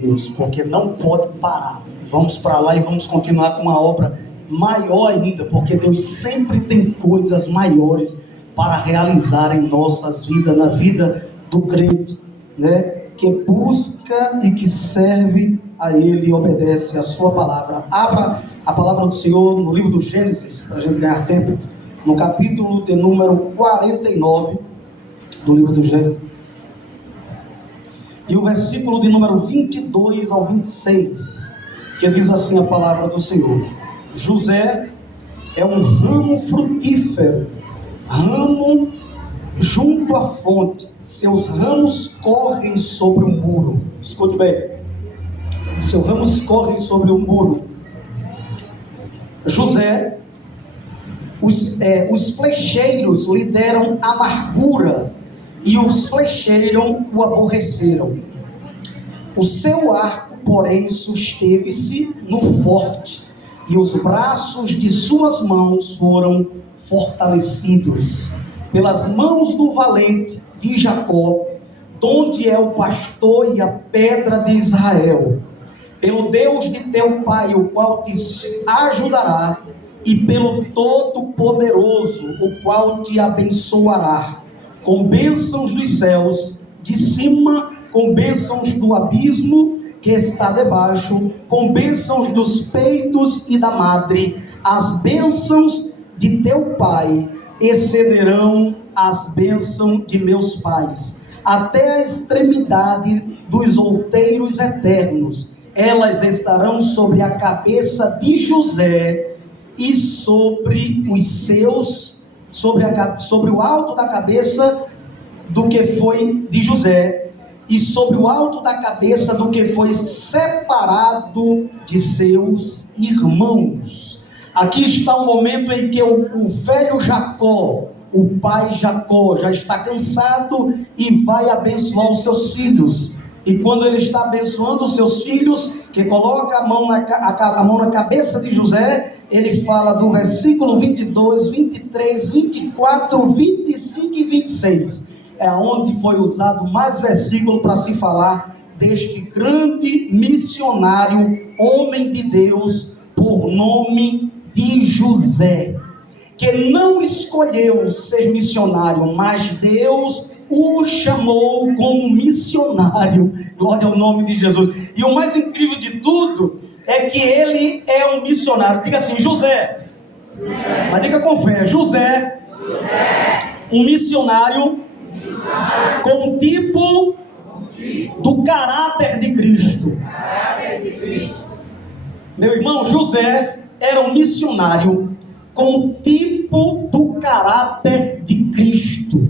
Deus, porque não pode parar. Vamos para lá e vamos continuar com uma obra maior ainda, porque Deus sempre tem coisas maiores para realizar em nossas vidas, na vida do crente, né? Que busca e que serve a Ele e obedece a sua palavra. Abra a palavra do Senhor no livro do Gênesis, para a gente ganhar tempo, no capítulo de número 49 do livro do Gênesis, e o versículo de número 22 ao 26, que diz assim a palavra do Senhor: José é um ramo frutífero, ramo junto à fonte, seus ramos correm sobre o muro. Escute bem, seus ramos correm sobre o muro. José, os flecheiros lhe deram amargura, e os flecheiros o aborreceram. O seu arco, porém, susteve-se no forte, e os braços de suas mãos foram fortalecidos pelas mãos do valente de Jacó, donde é o pastor e a pedra de Israel, pelo Deus de teu pai, o qual te ajudará, e pelo Todo-Poderoso, o qual te abençoará, com bênçãos dos céus de cima, com bênçãos do abismo que está debaixo, com bênçãos dos peitos e da madre. As bênçãos de teu pai excederão as bênçãos de meus pais, até a extremidade dos outeiros eternos. Elas estarão sobre a cabeça de José e sobre os seus, sobre o alto da cabeça do que foi de José, e sobre o alto da cabeça do que foi separado de seus irmãos. Aqui está o momento em que o velho Jacó, o pai Jacó, já está cansado e vai abençoar os seus filhos. E quando ele está abençoando os seus filhos, que coloca a mão na cabeça de José, ele fala do versículo 22, 23, 24, 25 e 26. É onde foi usado mais versículo para se falar deste grande missionário, homem de Deus, por nome de José, que não escolheu ser missionário, mas Deus o chamou como missionário. Glória ao nome de Jesus. E o mais incrível de tudo é que ele é um missionário. Diga assim: José. Mas diga com fé: José, um missionário com o tipo do caráter de Cristo. Meu irmão, José era um missionário com o tipo do caráter de Cristo.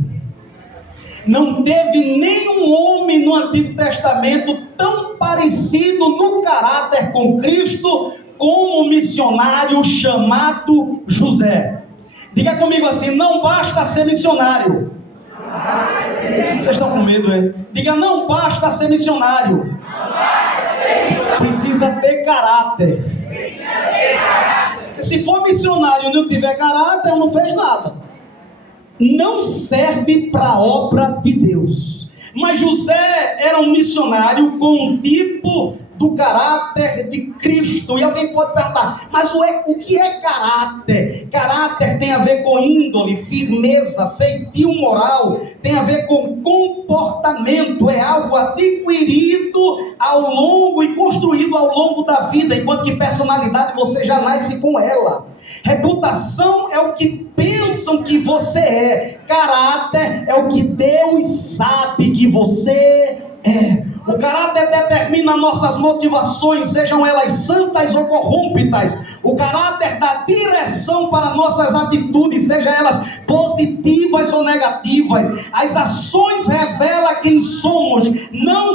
Não teve nenhum homem no Antigo Testamento tão parecido no caráter com Cristo como o missionário chamado José. Diga comigo assim: não basta ser missionário. Vocês estão com medo, é? Diga: não basta ser missionário. Precisa ter caráter. Se for missionário e não tiver caráter, não fez nada. Não serve para a obra de Deus. Mas José era um missionário com um tipo do caráter de Cristo. E alguém pode perguntar: mas o que é caráter? Caráter tem a ver com índole, firmeza, feitio moral, tem a ver com comportamento, é algo adquirido ao longo e construído ao longo da vida, enquanto que personalidade você já nasce com ela. Reputação é o que pensam que você é, caráter é o que Deus sabe que você é. O caráter determina nossas motivações, sejam elas santas ou corruptas. O caráter dá direção para nossas atitudes, sejam elas positivas ou negativas. As ações revelam quem somos. Não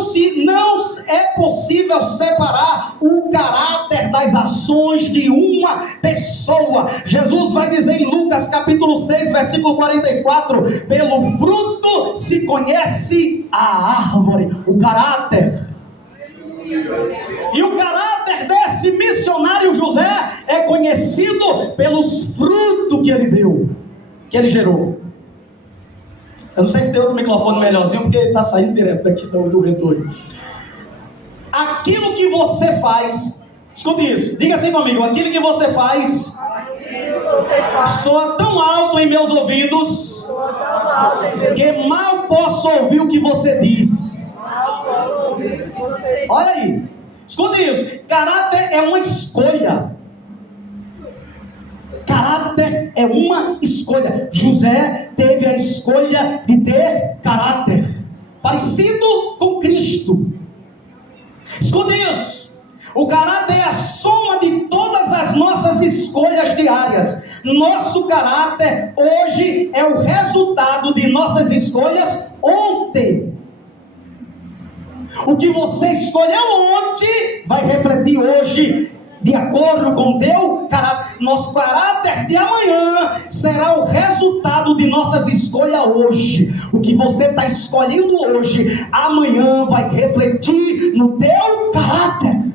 é possível separar o caráter das ações de uma pessoa. Jesus vai dizer em Lucas capítulo 6, versículo 44: pelo fruto se conhece a árvore. O caráter. E o caráter desse missionário José é conhecido pelos frutos que ele deu, que ele gerou. Eu não sei se tem outro microfone melhorzinho, porque ele está saindo direto daqui do retorno. aquilo que você faz, escute isso, diga assim comigo, aquilo que você faz soa tão alto em meus ouvidos que mal posso ouvir o que você diz. Olha aí, escute isso, caráter é uma escolha. Caráter é uma escolha. José teve a escolha de ter caráter parecido com Cristo. Escute isso. O caráter é a soma de todas as nossas escolhas diárias. Nosso caráter hoje é o resultado de nossas escolhas ontem. O que você escolheu ontem vai refletir hoje, de acordo com teu caráter. Nosso caráter de amanhã será o resultado de nossas escolhas hoje. O que você está escolhendo hoje, amanhã vai refletir no teu caráter.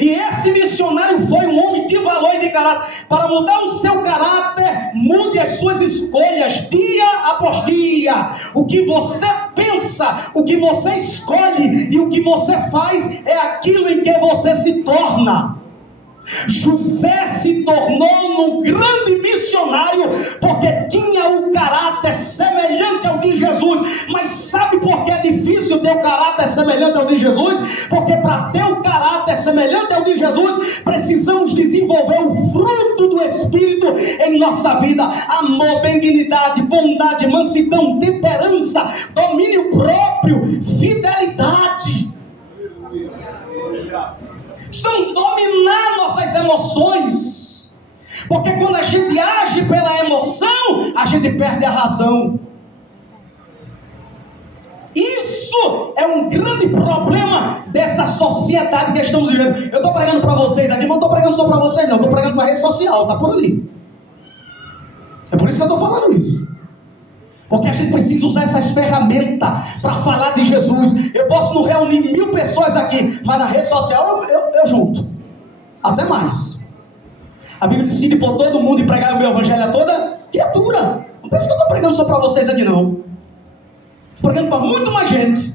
E esse missionário foi um homem de valor e de caráter. Para mudar o seu caráter, mude as suas escolhas dia após dia. O que você pensa, o que você escolhe e o que você faz é aquilo em que você se torna. José se tornou um grande missionário porque tinha o caráter semelhante ao de Jesus. Mas sabe por que é difícil ter o caráter semelhante ao de Jesus? Porque para ter o caráter semelhante ao de Jesus, precisamos desenvolver o fruto do Espírito em nossa vida: amor, benignidade, bondade, mansidão, temperança, domínio próprio, fidelidade. Precisamos dominar nossas emoções, porque quando a gente age pela emoção, a gente perde a razão. Isso é um grande problema dessa sociedade que estamos vivendo. Eu estou pregando para vocês aqui, mas não estou pregando só para vocês não, estou pregando para a rede social, está por ali. É por isso que eu estou falando isso. Porque a gente precisa usar essas ferramentas para falar de Jesus. Eu posso não reunir 1000 pessoas aqui, mas na rede social eu junto. Até mais. A Bíblia ensina por todo mundo e pregar o meu evangelho a toda criatura. Não pense que eu estou pregando só para vocês aqui não. Estou pregando para muito mais gente.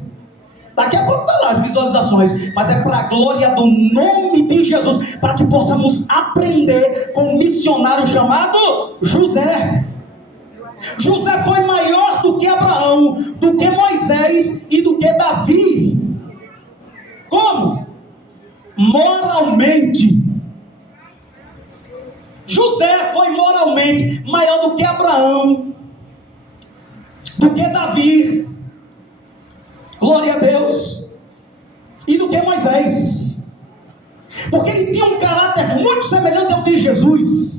Daqui a pouco está lá as visualizações. Mas é para a glória do nome de Jesus. Para que possamos aprender com um missionário chamado José. José foi maior do que Abraão, do que Moisés e do que Davi. Como? Moralmente. José foi moralmente maior do que Abraão, do que Davi, glória a Deus, e do que Moisés, porque ele tinha um caráter muito semelhante ao de Jesus.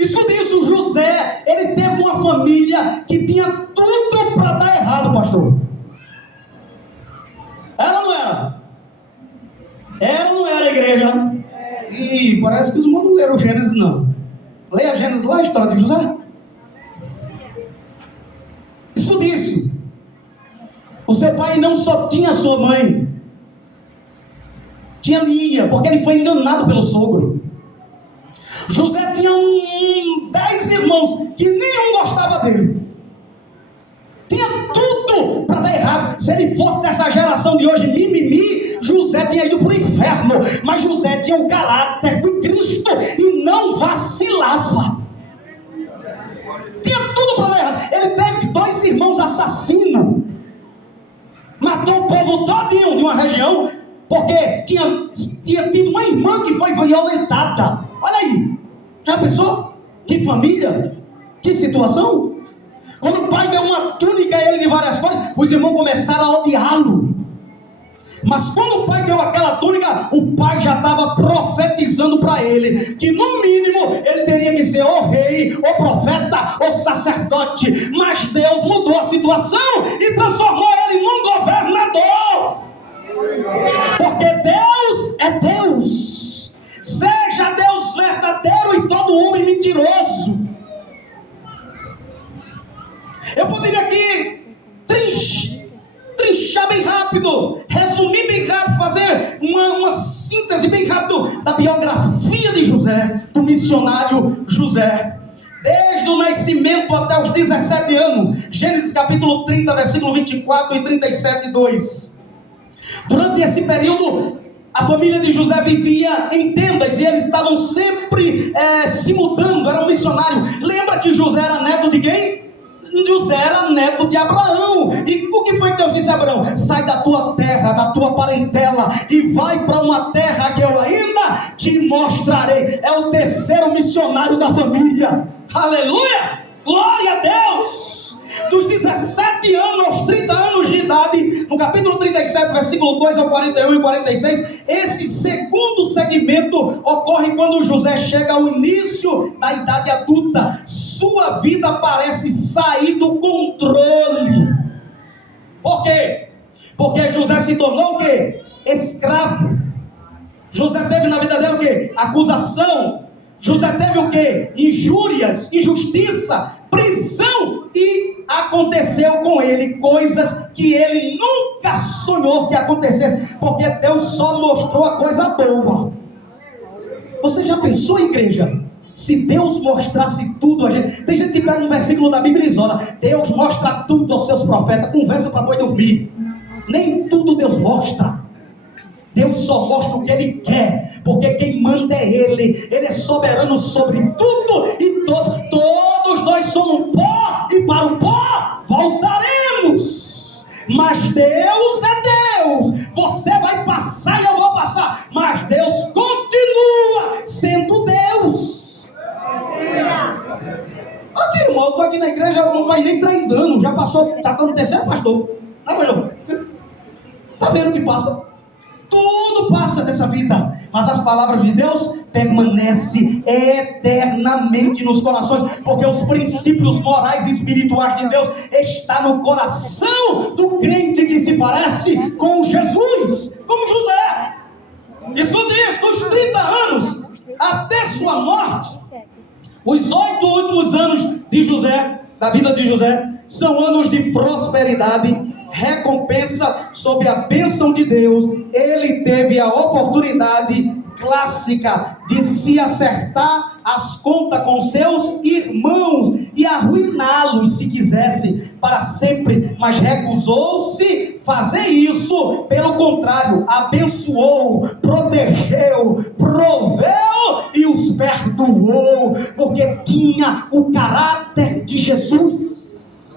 Escute isso, José, ele teve uma família que tinha tudo para dar errado, pastor. Era ou não era? Era ou não era, igreja? Ih, parece que os irmãos não leram Gênesis não. Leia Gênesis lá, a história de José. Escute isso. O seu pai não só tinha a sua mãe, tinha Lia, porque ele foi enganado pelo sogro. José tinha 10 irmãos que nenhum gostava dele. Tinha tudo para dar errado. Se ele fosse dessa geração de hoje, mimimi, José tinha ido para o inferno. Mas José tinha o caráter de Cristo e não vacilava. Tinha tudo para dar errado. Ele teve 2 irmãos assassinos. Matou o povo todinho de uma região, porque tinha tido uma irmã que foi violentada. Olha aí, já pensou? Que família, que situação. Quando o pai deu uma túnica a ele de várias cores, os irmãos começaram a odiá-lo. Mas quando o pai deu aquela túnica, o pai já estava profetizando para ele, que no mínimo ele teria que ser ou rei, ou profeta, ou sacerdote. Mas Deus mudou a situação e transformou ele num governador. Porque Deus é Deus. Seja Deus verdadeiro e todo homem mentiroso. Eu poderia aqui trinchar bem rápido, resumir bem rápido, fazer uma síntese bem rápido da biografia de José, do missionário José. Desde o nascimento até os 17 anos, Gênesis capítulo 30, versículo 24 e 37, 2. Durante esse período, a família de José vivia em tendas e eles estavam sempre se mudando, eram missionários. Lembra que José era neto de quem? José era neto de Abraão. E o que foi que Deus disse a Abraão? Sai da tua terra, da tua parentela e vai para uma terra que eu ainda te mostrarei. É o terceiro missionário da família. Aleluia! Glória a Deus! Dos 17 anos aos 30 anos de idade, no capítulo 37, versículo 2 ao 41 e 46, esse segundo segmento ocorre quando José chega ao início da idade adulta. Sua vida parece sair do controle. Por quê? Porque José se tornou o quê? Escravo. José teve na vida dele o quê? Acusação. José teve o quê? Injúrias, injustiça, prisão, e aconteceu com ele coisas que ele nunca sonhou que acontecesse, porque Deus só mostrou a coisa boa. Você já pensou, igreja? Se Deus mostrasse tudo a gente... Tem gente que pega um versículo da Bíblia e isola. Deus mostra tudo aos seus profetas. Conversa para boi dormir. Nem tudo Deus mostra. Deus só mostra o que Ele quer, porque quem manda é Ele. Ele é soberano sobre tudo e todos. Todos nós somos pó e para o pó voltaremos. Mas Deus é Deus. Você vai passar e eu vou passar, mas Deus continua sendo Deus. Aqui, irmão, eu estou aqui na igreja não faz nem 3 anos. Já passou, está no terceiro pastor. Está vendo o que passa? Tudo passa nessa vida, mas as palavras de Deus permanecem eternamente nos corações, porque os princípios morais e espirituais de Deus estão no coração do crente que se parece com Jesus, como José. Escute isso, dos 30 anos até sua morte, os 8 últimos anos de José, da vida de José, são anos de prosperidade, recompensa sob a bênção de Deus. Ele teve a oportunidade clássica de se acertar as contas com seus irmãos e arruiná-los se quisesse para sempre, mas recusou-se fazer isso. Pelo contrário, abençoou, protegeu, proveu e os perdoou, porque tinha o caráter de Jesus.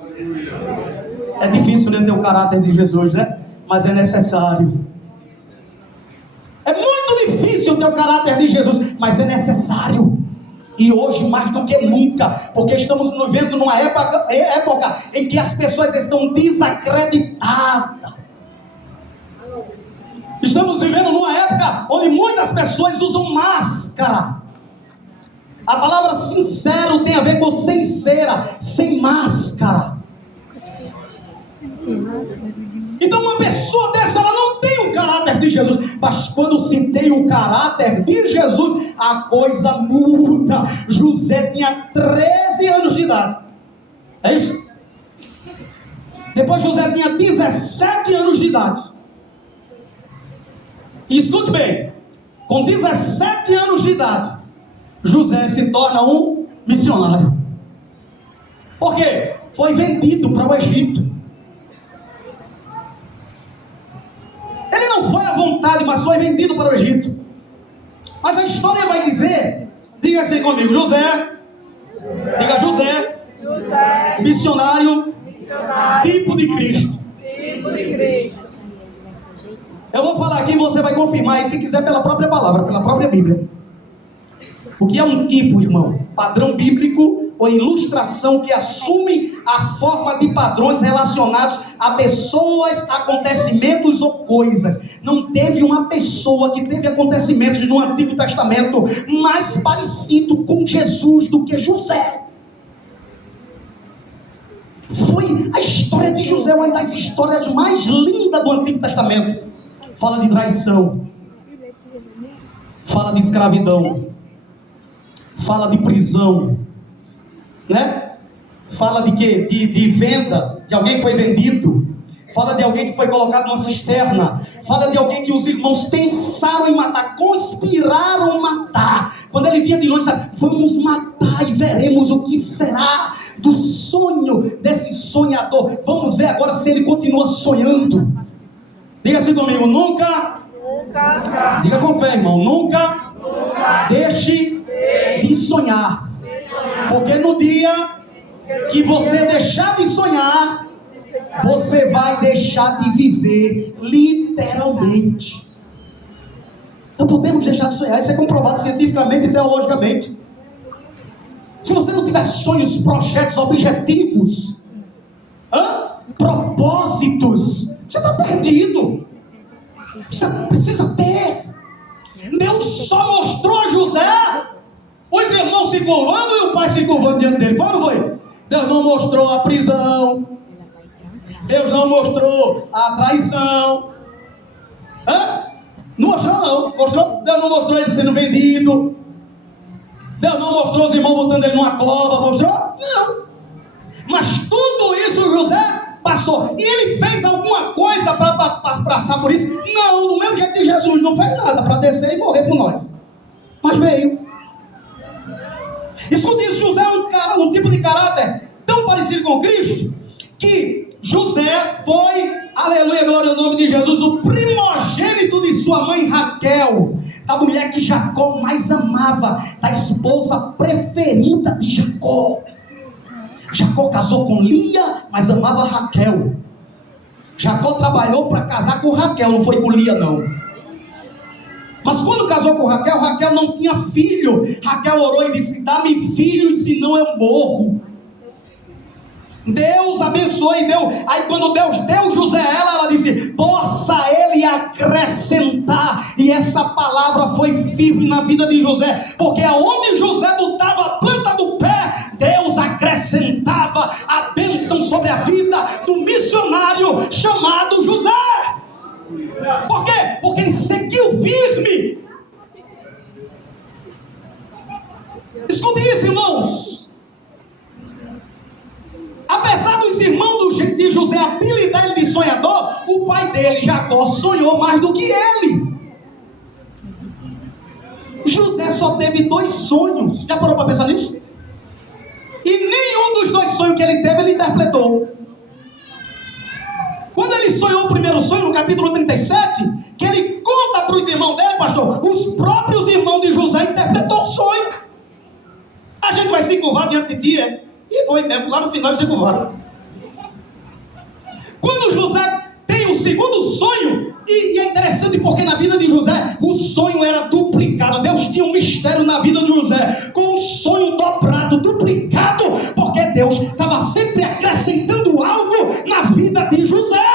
É difícil, né, ter o caráter de Jesus, né? Mas é necessário. É muito difícil ter o caráter de Jesus, mas é necessário. E hoje mais do que nunca, porque estamos vivendo numa época em que as pessoas estão desacreditadas. Estamos vivendo numa época onde muitas pessoas usam máscara. A palavra sincero tem a ver com sincera, sem máscara. Então uma pessoa dessa, ela não tem o caráter de Jesus, mas quando se tem o caráter de Jesus, a coisa muda. José tinha 13 anos de idade, é isso? Depois José tinha 17 anos de idade, e escute bem, com 17 anos de idade, José se torna um missionário. Por quê? Foi vendido para o Egito. Ele não foi à vontade, mas foi vendido para o Egito. Mas a história vai dizer, diga assim comigo, José, diga José, missionário, tipo de Cristo. Eu vou falar aqui e você vai confirmar, e se quiser pela própria palavra, pela própria Bíblia. O que é um tipo, irmão? Padrão bíblico ou ilustração que assume a forma de padrões relacionados a pessoas, acontecimentos ou coisas. Não teve uma pessoa que teve acontecimentos no Antigo Testamento mais parecido com Jesus do que José. Foi a história de José, uma das histórias mais lindas do Antigo Testamento. Fala de traição, fala de escravidão, fala de prisão, né? Fala de quê? De venda, de alguém que foi vendido. Fala de alguém que foi colocado numa cisterna. Fala de alguém que os irmãos pensaram em matar, conspiraram matar. Quando ele vinha de longe, sabe, vamos matar e veremos o que será do sonho desse sonhador. Vamos ver agora se ele continua sonhando. Diga assim comigo, nunca. Diga com fé, irmão, nunca deixe de sonhar. Porque no dia que você deixar de sonhar, você vai deixar de viver, literalmente. Não podemos deixar de sonhar, isso é comprovado cientificamente e teologicamente. Se você não tiver sonhos, projetos, objetivos, propósitos, você está perdido. Você precisa ter. Deus só mostrou a José os irmãos se curvando e o pai se curvando diante dele. Foi ou não foi? Deus não mostrou a prisão. Deus não mostrou a traição. Não mostrou não. Deus não mostrou ele sendo vendido. Deus não mostrou os irmãos botando ele numa cova. Mostrou? Não. Mas tudo isso José passou. E ele fez alguma coisa para passar por isso? Não, do mesmo jeito que Jesus não fez nada para descer e morrer por nós. Mas veio. Escuta isso, José é um tipo de caráter tão parecido com Cristo, que José foi, aleluia, glória ao nome de Jesus, o primogênito de sua mãe Raquel, da mulher que Jacó mais amava, da esposa preferida de Jacó. Jacó casou com Lia, mas amava Raquel. Jacó trabalhou para casar com Raquel, não foi com Lia não. Mas quando casou com Raquel, Raquel não tinha filho. Raquel orou e disse: dá-me filhos, senão eu morro. Deus abençoou e deu. Aí quando Deus deu José a ela disse: possa ele acrescentar. E essa palavra foi firme na vida de José, porque aonde José botava a planta do pé, Deus acrescentava a bênção sobre a vida do missionário chamado José. Por quê? Porque ele seguiu firme. Escute isso, irmãos. Apesar dos irmãos de José apelidar ele de sonhador, o pai dele, Jacó, sonhou mais do que ele. José só teve 2 sonhos. Já parou para pensar nisso? E nenhum dos 2 sonhos que ele teve, ele interpretou. Quando ele sonhou o primeiro sonho, no capítulo 37, que ele conta para os irmãos dele, pastor, os próprios irmãos de José interpretou o sonho. A gente vai se curvar diante de ti, E foi mesmo, lá no final eles se curvaram. Quando José tem o segundo sonho, e é interessante porque na vida de José, o sonho era duplicado. Deus tinha um mistério na vida de José, com um sonho dobrado, duplicado, porque Deus estava sempre acrescentando algo na vida de José.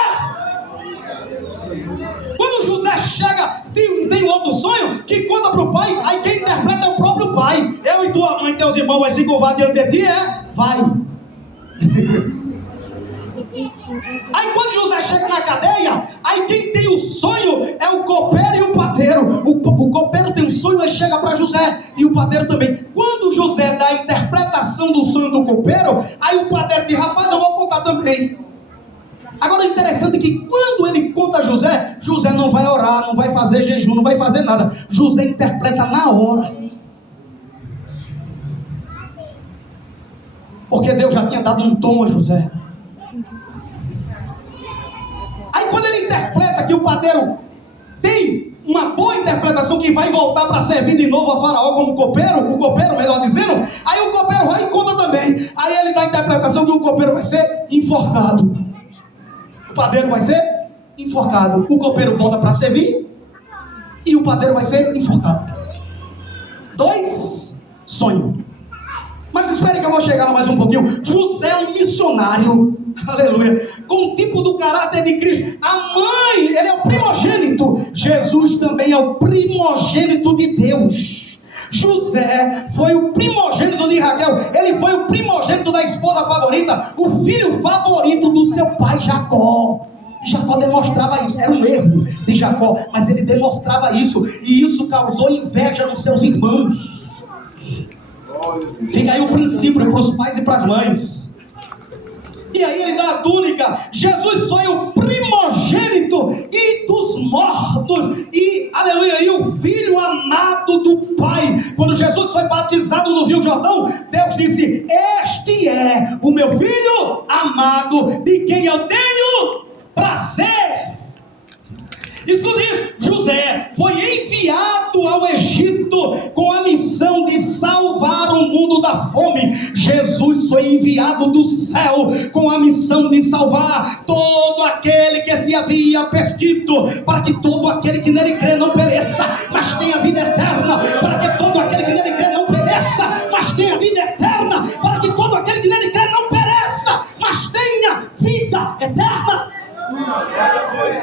Quando José chega, tem outro sonho, que conta para o pai, aí quem interpreta é o próprio pai. Eu e tua mãe, teus irmãos, vai se curvar diante de ti, Vai. Aí quando José chega na cadeia, aí quem tem o sonho é o copeiro e o padeiro. O copeiro tem um sonho, aí chega para José, e o padeiro também. Quando José dá a interpretação do sonho do copeiro, aí o padeiro diz: rapaz, eu vou contar também. Agora é interessante que quando ele conta a José, José não vai orar, não vai fazer jejum, não vai fazer nada. José interpreta na hora. Porque Deus já tinha dado um tom a José. Aí quando ele interpreta que o padeiro tem uma boa interpretação, que vai voltar para servir de novo a Faraó como copeiro, o copeiro melhor dizendo, aí o copeiro vai e conta também. Aí ele dá a interpretação que o copeiro vai ser enforcado. O padeiro vai ser enforcado. O copeiro volta para servir e o padeiro vai ser enforcado. 2 sonhos. Mas espere que eu vou chegar lá mais um pouquinho. José é um missionário, aleluia, com o tipo do caráter de Cristo. A mãe, ele é o primogênito. Jesus também é o primogênito de Deus. José foi o primogênito de Raquel. Ele foi o primogênito da esposa favorita, o filho favorito do seu pai Jacó. Jacó demonstrava isso. Era um erro de Jacó, mas ele demonstrava isso, e isso causou inveja nos seus irmãos. Fica aí o princípio para os pais e para as mães. E aí ele dá a túnica. Jesus foi o primogênito e dos mortos, e aleluia, e o filho amado do Pai. Quando Jesus foi batizado no Rio Jordão, Deus disse: este é o meu filho amado, de quem eu tenho prazer. Escuta isso, José foi enviado ao Egito com a missão de salvar o mundo da fome. Jesus foi enviado do céu com a missão de salvar todo aquele que se havia perdido, para que todo aquele que nele crê não pereça, mas tenha vida eterna. Para que todo aquele que nele crê não pereça, mas tenha vida eterna. Para que todo aquele que nele crê não pereça, mas tenha vida eterna.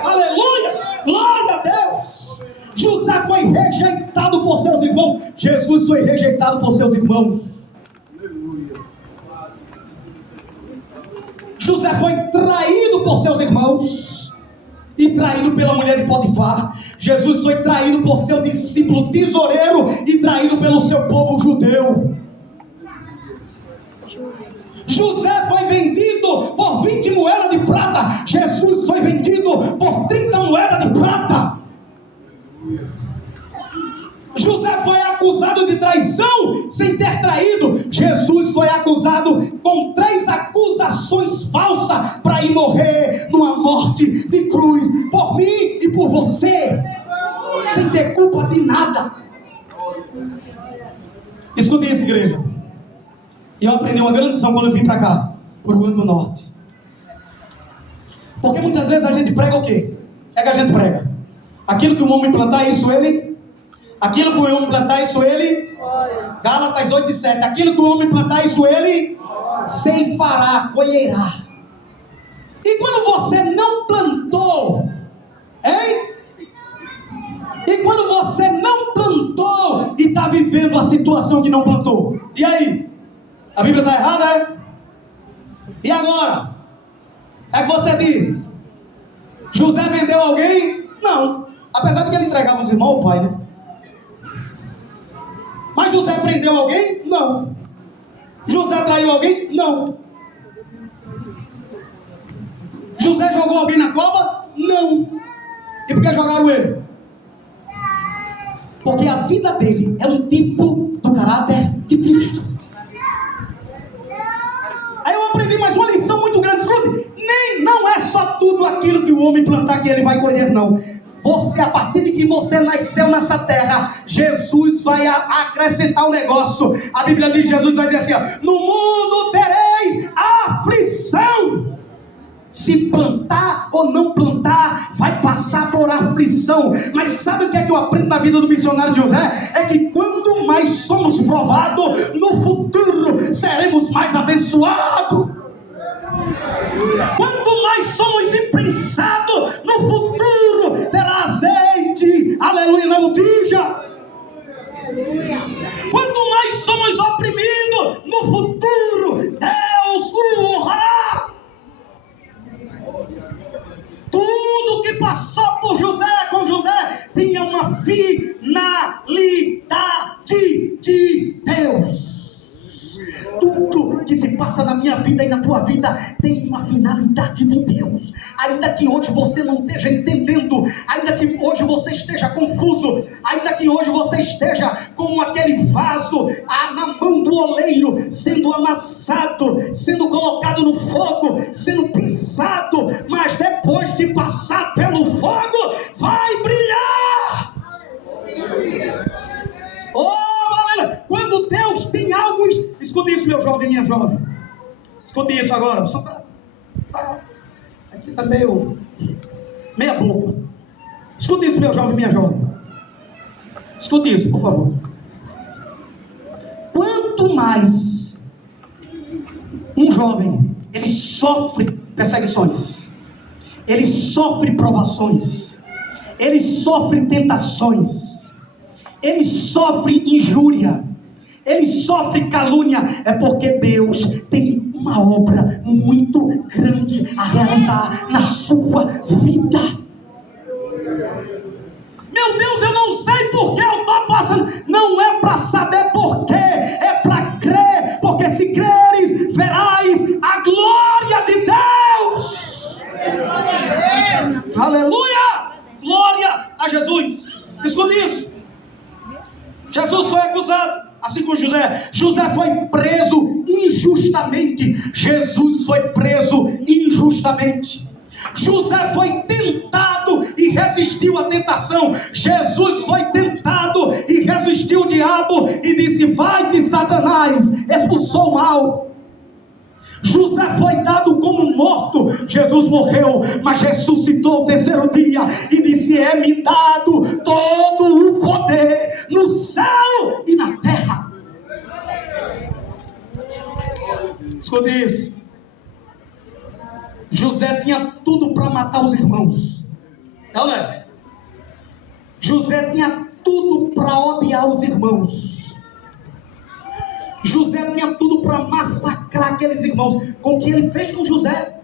Aleluia, glória a Deus. José foi rejeitado por seus irmãos. Jesus foi rejeitado por seus irmãos. José foi traído por seus irmãos e traído pela mulher de Potifar. Jesus foi traído por seu discípulo tesoureiro e traído pelo seu povo judeu. José foi vendido por 20 moedas de prata. Jesus foi vendido por 30 moedas de prata. José foi acusado de traição sem ter traído. Jesus foi acusado com 3 acusações falsas para ir morrer numa morte de cruz por mim e por você, sem ter culpa de nada. Escutem isso, igreja. E eu aprendi uma grande lição quando eu vim para cá, para o Rio Grande do Norte. Porque muitas vezes a gente prega o quê? É que a gente prega aquilo que o homem plantar, isso ele. Aquilo que o homem plantar, isso ele. Gálatas 8:7. Aquilo que o homem plantar, isso ele ceifará, colherá. E quando você não plantou, hein? E quando você não plantou e está vivendo a situação que não plantou, e aí? A Bíblia está errada, é? E agora? É que você diz: José vendeu alguém? Não. Apesar de que ele entregava os irmãos ao pai, né? Mas José prendeu alguém? Não. José traiu alguém? Não. José jogou alguém na cova? Não. E por que jogaram ele? Porque a vida dele é um tipo do caráter de Cristo. Aí eu aprendi mais uma lição muito grande. Escute, não é só tudo aquilo que o homem plantar que ele vai colher, não. Você, a partir de que você nasceu nessa terra, Jesus vai acrescentar um negócio. A Bíblia diz, Jesus vai dizer assim, ó, no mundo tereis aflição. Se plantar ou não plantar, vai passar por aflição. Mas sabe o que é que eu aprendo na vida do missionário de José? É que quanto mais somos provados, no futuro seremos mais abençoados. Quanto mais somos imprensados, no futuro terá azeite, aleluia, na botija. Quanto mais somos oprimidos, no futuro Deus o honrará. Tudo que passou por José, com José, tinha uma finalidade de Deus. Tudo que se passa na minha vida e na tua vida tem uma finalidade de Deus. Ainda que hoje você não esteja entendendo, ainda que hoje você esteja confuso, ainda que hoje você esteja como aquele vaso na mão do oleiro, sendo amassado, sendo colocado no fogo, sendo pisado, mas depois de passar pelo fogo, vai brilhar. Quando Deus tem algo, escute isso, meu jovem, minha jovem, escute isso agora. Só aqui está meia boca. Escute isso, meu jovem, minha jovem, escute isso, por favor. Quanto mais um jovem ele sofre perseguições, ele sofre provações, ele sofre tentações, ele sofre injúria, ele sofre calúnia, é porque Deus tem uma obra muito grande a realizar na sua vida. Meu Deus, eu não sei por que eu estou passando. Não é para saber por quê, é para crer, porque se creres, verás a glória de Deus. Aleluia! Glória a Jesus. Escute isso. Jesus foi acusado, assim como José. José foi preso injustamente. Jesus foi preso injustamente. José foi tentado e resistiu à tentação. Jesus foi tentado e resistiu o diabo e disse: vai-te, Satanás, expulsou o mal. José foi dado como morto, Jesus morreu, mas ressuscitou o terceiro dia e disse: é-me dado todo o poder no céu e na terra. Escute isso. José tinha tudo para matar os irmãos. Não é? José tinha tudo para odiar os irmãos. José tinha tudo para massacrar aqueles irmãos. Com o que ele fez com José?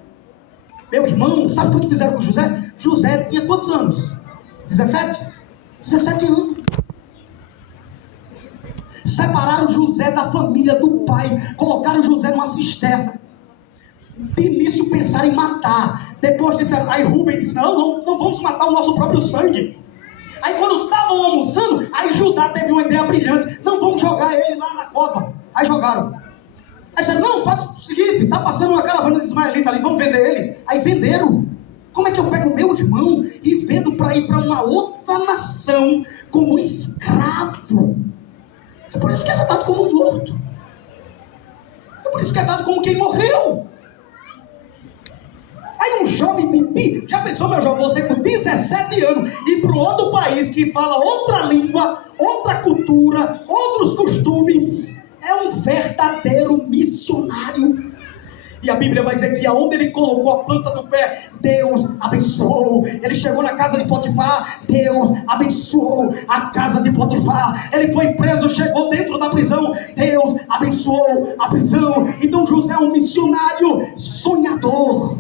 Meu irmão, sabe o que fizeram com José? José tinha quantos anos? 17? 17 anos. Separaram José da família, do pai. Colocaram José numa cisterna. De início pensaram em matar. Depois disseram, aí Rubem disse: não vamos matar o nosso próprio sangue. Aí quando estavam almoçando, aí Judá teve uma ideia brilhante: não, vamos jogar ele lá na cova. Aí jogaram. Aí disseram: não, faz o seguinte, está passando uma caravana de ismaelita ali, vamos vender ele. Aí venderam. Como é que eu pego meu irmão e vendo para ir para uma outra nação como escravo? É por isso que é dado como morto. É por isso que é dado como quem morreu. Aí um jovem já pensou, meu jovem, você com 17 anos, ir para um outro país que fala outra língua, outra cultura, outros costumes, é um verdadeiro missionário. E a Bíblia vai dizer que aonde ele colocou a planta do pé, Deus abençoou. Ele chegou na casa de Potifar, Deus abençoou a casa de Potifar. Ele foi preso, chegou dentro da prisão, Deus abençoou a prisão. Então José é um missionário sonhador.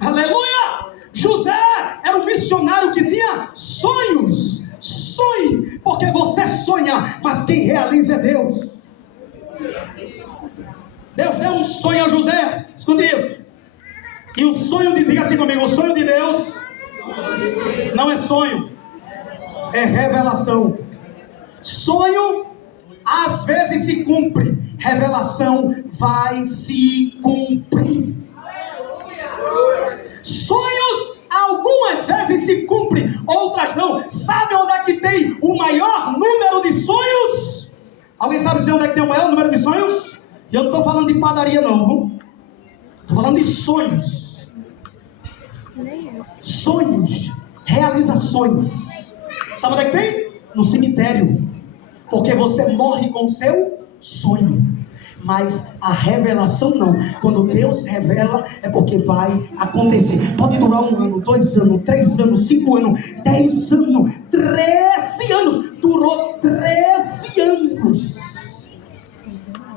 Aleluia! José era um missionário que tinha sonhos. Sonhe, porque você sonha, mas quem realiza é Deus. Deus deu um sonho a José. Escute isso. E o sonho diga assim comigo: o sonho de Deus não é sonho, é revelação. Sonho às vezes se cumpre, revelação vai se cumprir. Sonhos algumas vezes se cumprem, outras não. Sabe onde é que tem o maior número de sonhos? Alguém sabe dizer onde é que tem o maior número de sonhos? E eu não estou falando de padaria não, estou falando de sonhos. Sonhos, realizações. Sabe onde é que tem? No cemitério. Porque você morre com o seu sonho. Mas a revelação não. Quando Deus revela, é porque vai acontecer. Pode durar 1 ano, 2 anos, 3 anos, 5 anos, 10 anos, 13 anos. Durou 13 anos.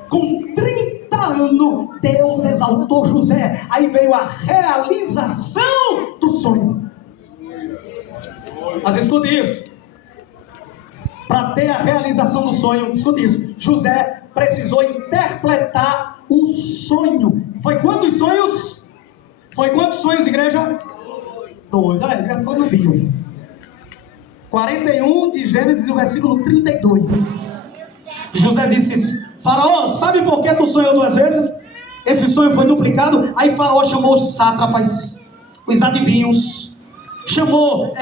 Com 30 anos, Deus exaltou José. Aí veio a realização do sonho. Mas escute isso. Para ter a realização do sonho, escute isso, José precisou interpretar o sonho. Foi quantos sonhos? Foi quantos sonhos, igreja? 2. Já está na Bíblia. 41 de Gênesis, o versículo 32. José disse: Faraó, sabe por que tu sonhou 2 vezes? Esse sonho foi duplicado. Aí Faraó chamou os sátrapas, os adivinhos, chamou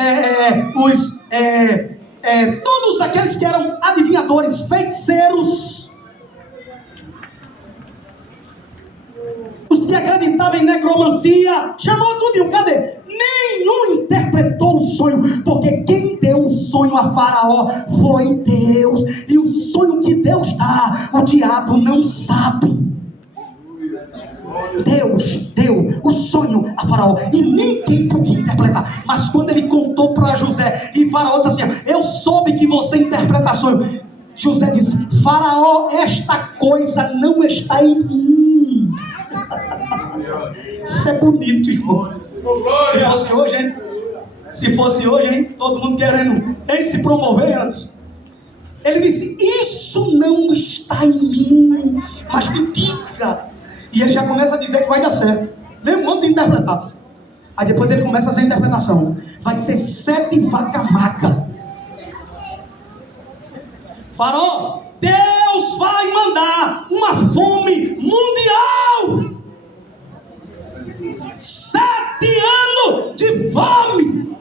todos aqueles que eram adivinhadores, feiticeiros, os que acreditavam em necromancia, chamou tudo. Cadê? Nenhum interpretou o sonho, porque quem deu o sonho a Faraó foi Deus, e o sonho que Deus dá, o diabo não sabe. Deus deu o sonho a Faraó e ninguém podia interpretar. Mas quando ele contou para José, e Faraó disse assim: eu soube que você interpreta sonho. José disse: Faraó, esta coisa não está em mim. Isso é bonito, irmão. Se fosse hoje, hein? Se fosse hoje, hein? Todo mundo querendo se promover antes. Ele disse: isso não está em mim, mas me diga. E ele já começa a dizer que vai dar certo. Nem um monte de interpretar. Aí depois ele começa a fazer a interpretação. Vai ser 7 vacas magras. Faraó, Deus vai mandar uma fome mundial. 7 anos de fome.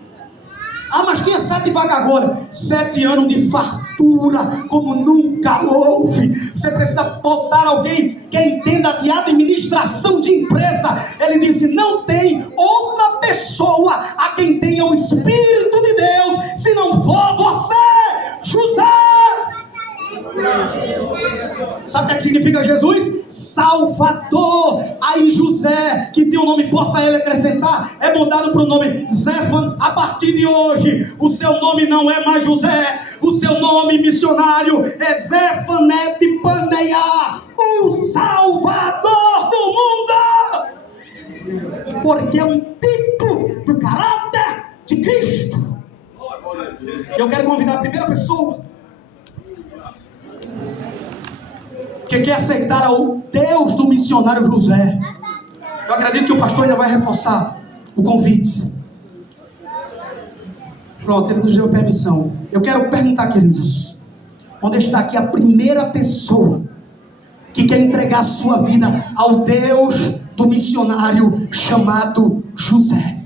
Ah, mas tinha 7 vagas gordas. 7 anos de fartura, como nunca houve. Você precisa botar alguém que entenda de administração de empresa. Ele disse: não tem outra pessoa a quem tenha o Espírito de Deus, se não for você, José. Sabe o que significa Jesus? Salvador. Aí José, que tem o nome, possa ele acrescentar, é mudado para o nome Zéfan. A partir de hoje, o seu nome não é mais José, o seu nome missionário é Zefanete Paneia, o Salvador do mundo, porque é um tipo do caráter de Cristo. Eu quero convidar a primeira pessoa que quer aceitar o Deus do missionário José. Eu acredito que o pastor ainda vai reforçar o convite. Pronto, ele nos deu permissão. Eu quero perguntar, queridos, onde está aqui a primeira pessoa que quer entregar a sua vida ao Deus do missionário chamado José?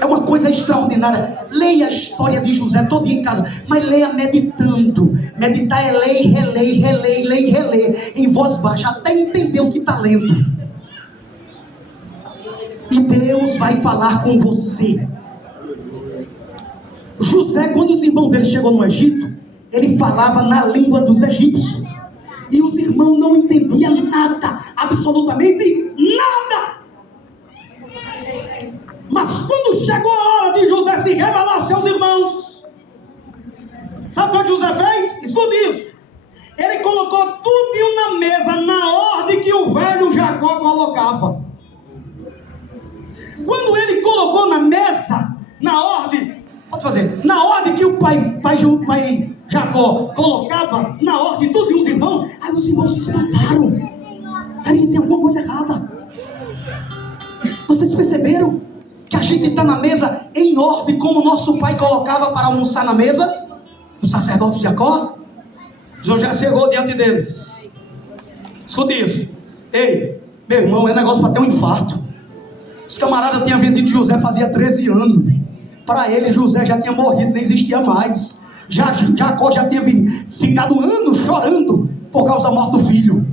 É uma coisa extraordinária. Leia a história de José todo dia em casa, mas leia meditando. Meditar é ler, reler em voz baixa, até entender o que está lendo. E Deus vai falar com você. José, quando os irmãos dele chegou no Egito, ele falava na língua dos egípcios, e os irmãos não entendiam nada, absolutamente nada. Mas quando chegou a hora de José se revelar aos seus irmãos, sabe o que José fez? Escute isso. Ele colocou tudo na mesa, na ordem que o velho Jacó colocava. Quando ele colocou na mesa, na ordem, pode fazer, na ordem que o pai Jacó colocava, na ordem tudo, e os irmãos, aí os irmãos se espantaram. Sabe, tem alguma coisa errada. Vocês perceberam que a gente está na mesa em ordem, como nosso pai colocava para almoçar na mesa? O sacerdote Jacó? José chegou diante deles. Escute isso. Ei, meu irmão, é negócio para ter um infarto. Os camaradas tinham vendido José fazia 13 anos. Para ele, José já tinha morrido, nem existia mais. Jacó já tinha ficado anos chorando por causa da morte do filho.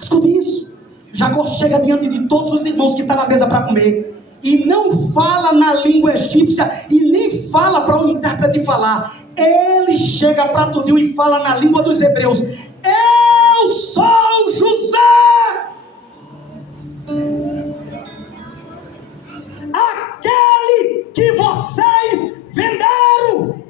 Escute isso. Jacó chega diante de todos os irmãos que estão na mesa para comer, e não fala na língua egípcia, e nem fala para o intérprete falar. Ele chega para tudinho e fala na língua dos hebreus: eu sou José, aquele que vocês venderam.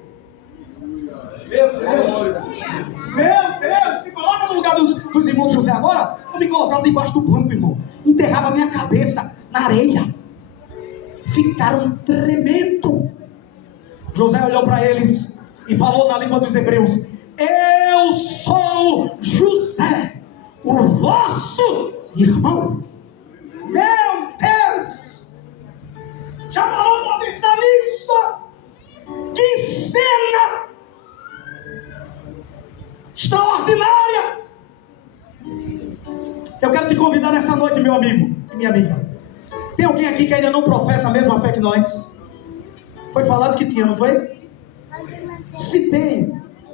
Meu Deus, se coloca no lugar dos irmãos de José agora. Eu me colocava debaixo do banco, irmão, enterrava minha cabeça na areia. Ficaram tremendo. José olhou para eles e falou na língua dos hebreus: eu sou José, o vosso irmão. Meu Deus, já parou para pensar nisso? Que cena extraordinária. Eu quero te convidar nessa noite, meu amigo e minha amiga. Tem alguém aqui que ainda não professa a mesma fé que nós? Foi falado que tinha, não foi? Se tem,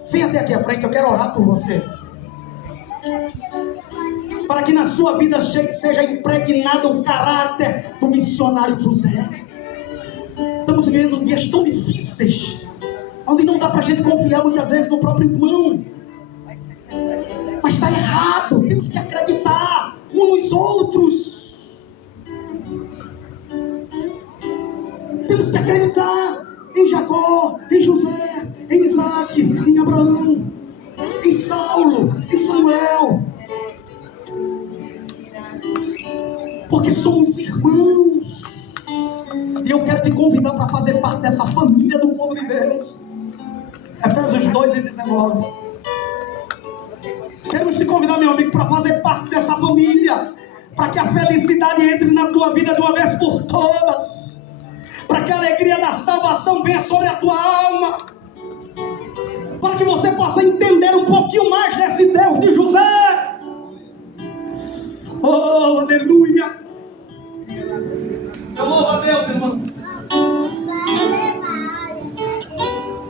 vem até aqui à frente, eu quero orar por você, para que na sua vida seja impregnado o caráter do missionário José. Estamos vivendo dias tão difíceis, onde não dá para a gente confiar muitas vezes no próprio irmão. Mas está errado, temos que acreditar uns nos outros. Temos que acreditar em Jacó, em José, em Isaac, em Abraão, em Saulo, em Samuel. Porque somos irmãos. E eu quero te convidar para fazer parte dessa família do povo de Deus. Efésios 2:19. Queremos te convidar, meu amigo, para fazer parte dessa família, para que a felicidade entre na tua vida de uma vez por todas, para que a alegria da salvação venha sobre a tua alma, para que você possa entender um pouquinho mais desse Deus de José. Oh, aleluia!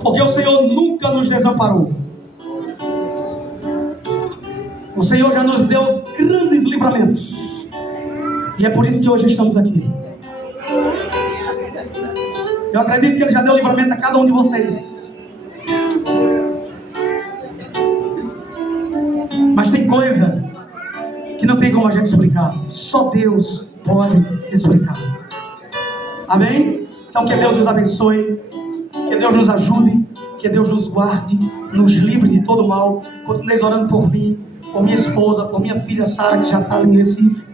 porque o Senhor nunca nos desamparou. O Senhor já nos deu grandes livramentos, e é por isso que hoje estamos aqui. Eu acredito que Ele já deu livramento a cada um de vocês, mas tem coisa que não tem como a gente explicar, só Deus pode explicar. Amém? Então que Deus nos abençoe, que Deus nos ajude, que Deus nos guarde, nos livre de todo mal. Continuem orando por mim, por minha esposa, por minha filha Sara, que já está ali em Recife.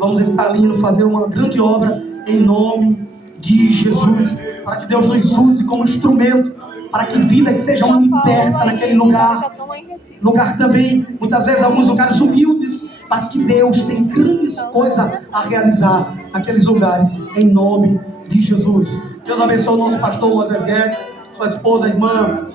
Vamos estar ali indo fazer uma grande obra em nome de Jesus, para que Deus nos use como instrumento, para que vidas sejam libertas naquele lugar também, muitas vezes alguns lugares humildes, mas que Deus tem grandes coisas a realizar naqueles lugares, em nome de Jesus. Deus abençoe o nosso pastor Moisés Guedes, sua esposa, a irmã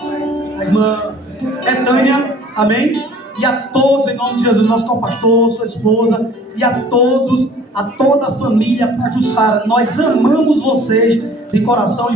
Betânia, amém? E a todos, em nome de Jesus, nosso co-pastor, sua esposa, e a todos, a toda a família Pajuçara, nós amamos vocês de coração.